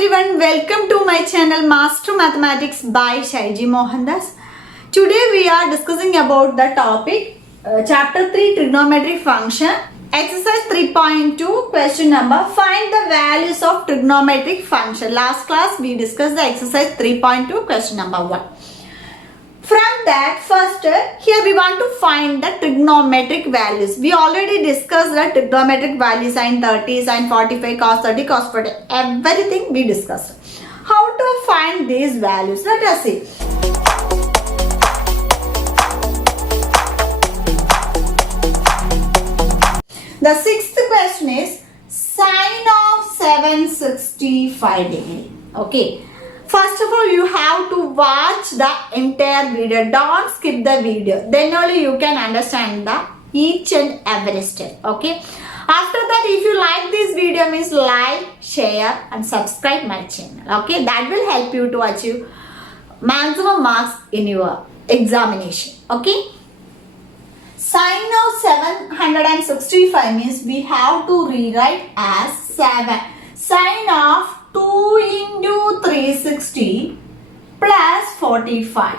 everyone, welcome to my channel Master Mathematics by Shaiji Mohandas. Today we are discussing about the topic chapter 3 trigonometric function, exercise 3.2, question number, find the values of trigonometric function. Last class we discussed the exercise 3.2, question number 1. From that, first here we want to find the trigonometric values. We already discussed the trigonometric values, sin 30, sin 45, cos 30, cos 40. Everything we discussed. How to find these values? Let us see. The sixth question is sine of 765 degree. Okay. First of all, you have to watch the entire video. Don't skip the video. Then only you can understand the each and every step. Okay. After that, if you like this video, means like, share and subscribe my channel. Okay. That will help you to achieve maximum marks in your examination. Okay. Sine of 765 means we have to rewrite as 7. Sine of 2 into 360 plus 45.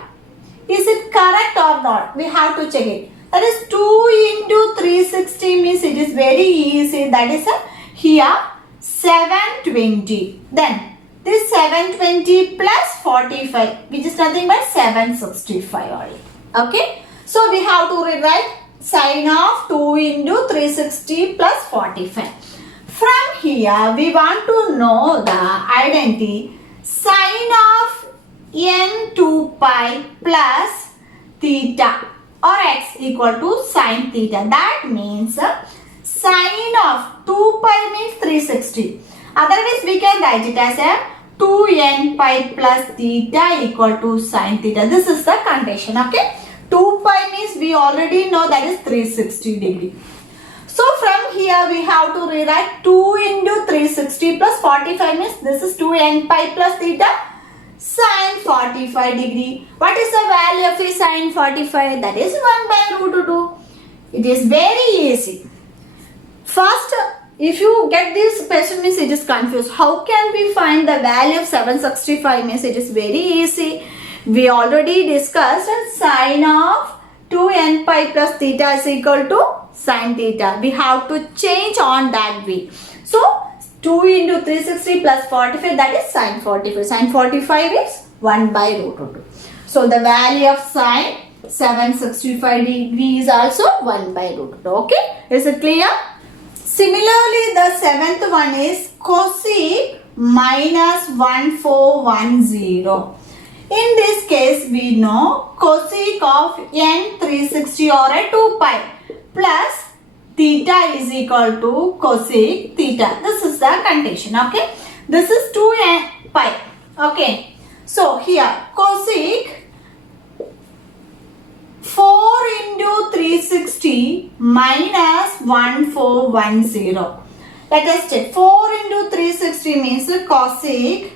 Is it correct or not? We have to check it. That is 2 into 360 means it is very easy. That is here 720. Then this 720 plus 45 which is nothing but 765 only. Okay. So we have to rewrite sine of 2 into 360 plus 45. From here, we want to know the identity sine of n 2 pi plus theta or x equal to sine theta. That means sine of 2 pi means 360. Otherwise, we can write it as a 2n pi plus theta equal to sine theta. This is the condition. Okay. 2 pi means we already know that is 360 degree. So from here we have to rewrite 2 into 360 plus 45 means this is 2n pi plus theta sine 45 degree. What is the value of a sine 45? That is 1 by root 2. It is very easy. First, if you get this question means it is confused. How can we find the value of 765 means it is very easy. We already discussed sine of 2n pi plus theta is equal to sine theta. We have to change on that way. So 2 into 360 plus 45 that is sine 45. Sine 45 is 1 by root 2. So the value of sine 765 degree is also 1 by root 2. Okay. Is it clear? Similarly, the seventh one is cosec minus 1410. In this case, we know cosec of n 360 or a 2 pi plus theta is equal to cosec theta. This is the condition. Okay. This is 2n pi. Okay. So here cosec 4 into 360 minus 1410. Let us check. 4 into 360 means cosec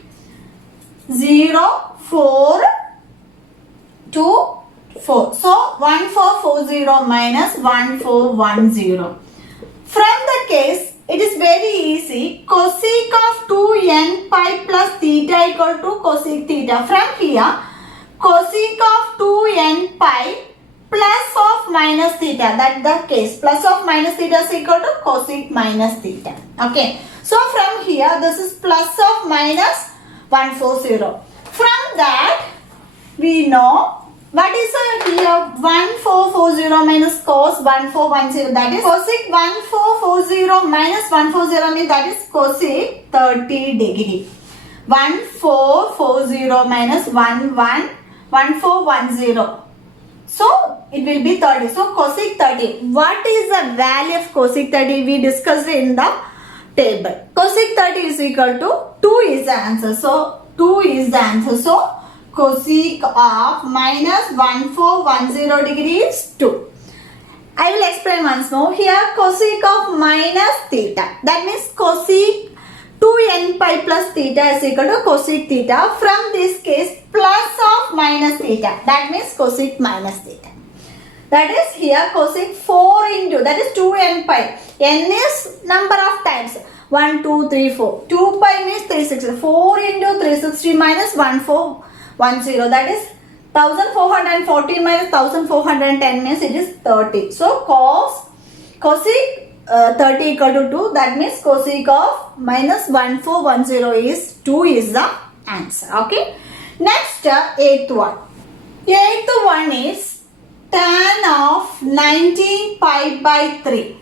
0 4 to 4. So 1440 minus 1410. From the case, it is very easy. Cosec of 2n pi plus theta equal to cosec theta. From here, cosec of 2n pi plus of minus theta. That is the case. Plus of minus theta is equal to cosec minus theta. Okay. So from here, this is plus of minus 140. From that, we know what is here 1440 minus cos 1410. That is cosec 1440 minus 140 means that is cosec 30 degree. 1440 minus 1410. So it will be 30. So cosec 30. What is the value of cosec 30? We discussed in the table. Cosec 30 is equal to 2 is the answer. So 2 is the answer. So cosec of minus 1410 degree is 2. I will explain once more. Here cosec of minus theta. That means cosec 2n pi plus theta is equal to cosec theta. From this case plus of minus theta. That means cosec minus theta. That is here cosec 4 into that is 2n pi. N is number of times. 1, 2, 3, 4. 2 pi means 360. 4 into 360 minus 1410. That is 1414 minus 1410 means it is 30. So cosec 30 equal to 2. That means cosec of minus 1410 is 2 is the answer. Okay. Next, eighth one. Eighth one is tan of 19 pi by 3.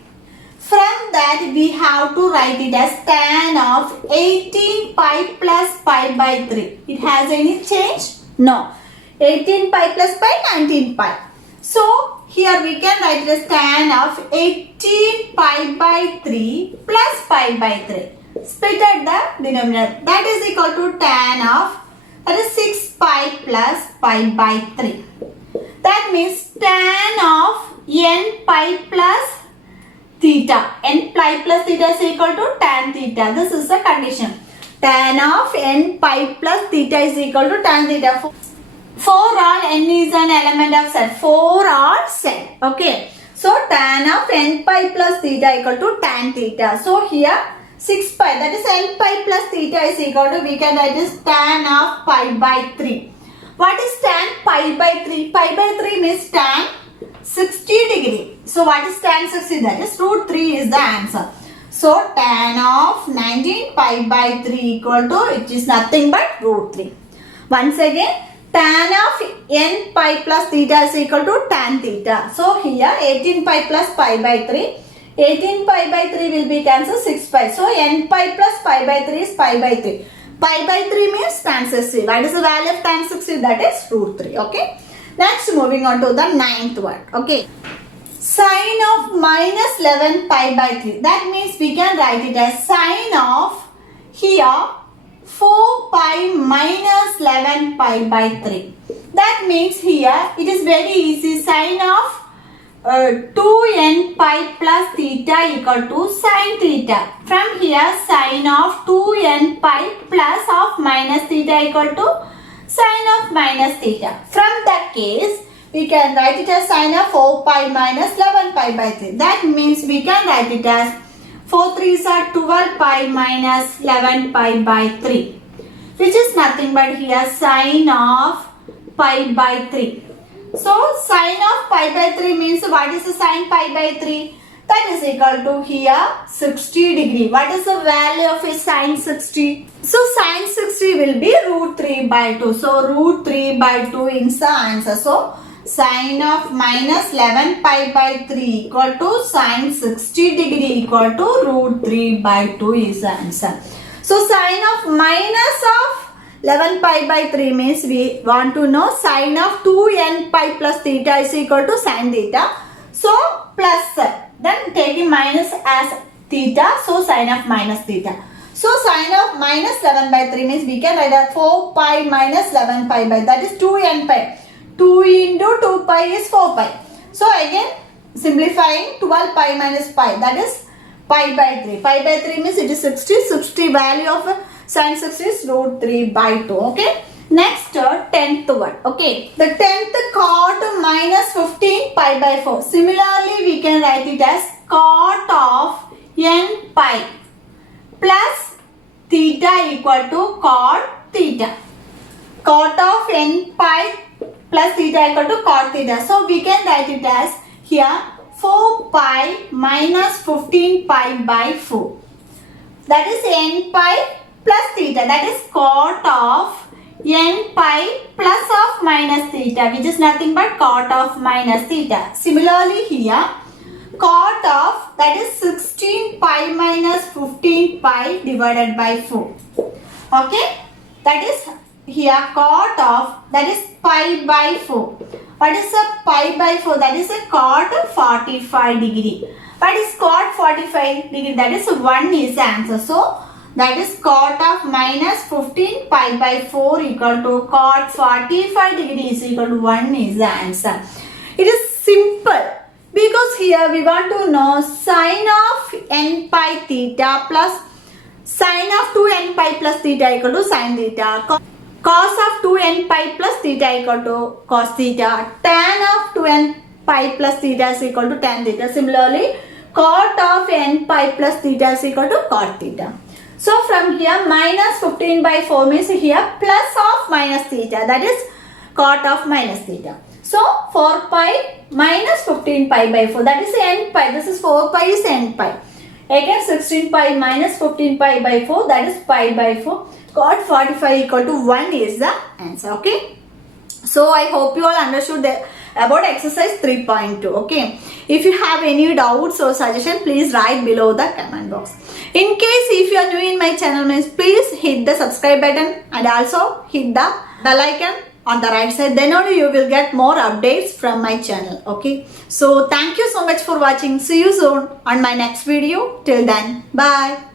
From that we have to write it as tan of 18 pi plus pi by 3. It has any change? No. 18 pi plus pi, 19 pi. So here we can write it as tan of 18 pi by 3 plus pi by 3. Split at the denominator. That is equal to tan of, that is 6 pi plus pi by 3. That means tan of n pi plus theta. N pi plus theta is equal to tan theta. This is the condition. Tan of n pi plus theta is equal to tan theta. For all n is an element of set. For all set. Okay. So tan of n pi plus theta equal to tan theta. So here 6 pi, that is n pi plus theta is equal to, we can write this tan of pi by 3. What is tan pi by 3? Pi by 3 means tan 60 degree. So what is tan 60? That is root 3 is the answer. So tan of 19 pi by 3 equal to, it is nothing but root 3. Once again, tan of n pi plus theta is equal to tan theta. So here 18 pi plus pi by 3. 18 pi by 3 will be cancelled 6 pi. So n pi plus pi by 3 is pi by 3. Pi by 3 means tan 60. What is the value of tan 60? That is root 3. Okay. Next, moving on to the ninth one. Okay. Sine of minus 11 pi by 3. That means we can write it as sine of here 4 pi minus 11 pi by 3. That means here it is very easy. Sine of 2n pi plus theta equal to sine theta. From here sine of 2n pi plus of minus theta equal to sine of minus theta. From that case we can write it as sine of 4 pi minus 11 pi by 3. That means we can write it as 4 3s are 12 pi minus 11 pi by 3, which is nothing but here sine of pi by 3. So sine of pi by 3 means what is the sine pi by 3? That is equal to here 60 degree. What is the value of a sine 60? So sine 60 will be root 3 by 2. So root 3 by 2 is the answer. So sine of minus 11 pi by 3 equal to sine 60 degree equal to root 3 by 2 is the answer. So sine of minus of 11 pi by 3 means we want to know sine of 2n pi plus theta is equal to sine theta. So plus, then taking minus as theta, so sine of minus theta. So sine of minus 11 by 3 means we can write as 4 pi minus 11 pi by, that is 2n pi. 2 into 2 pi is 4 pi. So again simplifying 12 pi minus pi, that is pi by 3. Pi by 3 means it is 60. 60 value of sine 60 is root 3 by 2. Okay. Next, 10th one. Okay. The 10th cot minus 15 pi by 4. Similarly, we can write it as cot of n pi plus theta equal to cot theta. Cot of n pi plus theta equal to cot theta. So we can write it as here 4 pi minus 15 pi by 4. That is n pi plus theta. That is cot of n pi plus of minus theta, which is nothing but cot of minus theta. Similarly here cot of, that is 16 pi minus 15 pi divided by 4. Okay. That is here cot of, that is pi by 4. What is a pi by 4? That is a cot 45 degree. What is cot 45 degree? That is 1 is the answer. So that is cot of minus 15 pi by 4 equal to cot 45 degree is equal to 1 is the answer. It is simple because here we want to know sine of n pi theta plus sine of 2n pi plus theta equal to sine theta. Cos of 2n pi plus theta equal to cos theta. Tan of 2n pi plus theta is equal to tan theta. Similarly, cot of n pi plus theta is equal to cot theta. So from here minus 15 by 4 means here plus of minus theta, that is cot of minus theta. So 4 pi minus 15 pi by 4, that is n pi. This is 4 pi is n pi. Again 16 pi minus 15 pi by 4, that is pi by 4. Cot 45 equal to 1 is the answer. Okay. So I hope you all understood about exercise 3.2. Okay. If you have any doubts or suggestion, please write below the comment box. In case if you are new in my channel, please hit the subscribe button and also hit the bell icon on the right side. Then only you will get more updates from my channel. Okay. So thank you so much for watching. See you soon on my next video. Till then, bye.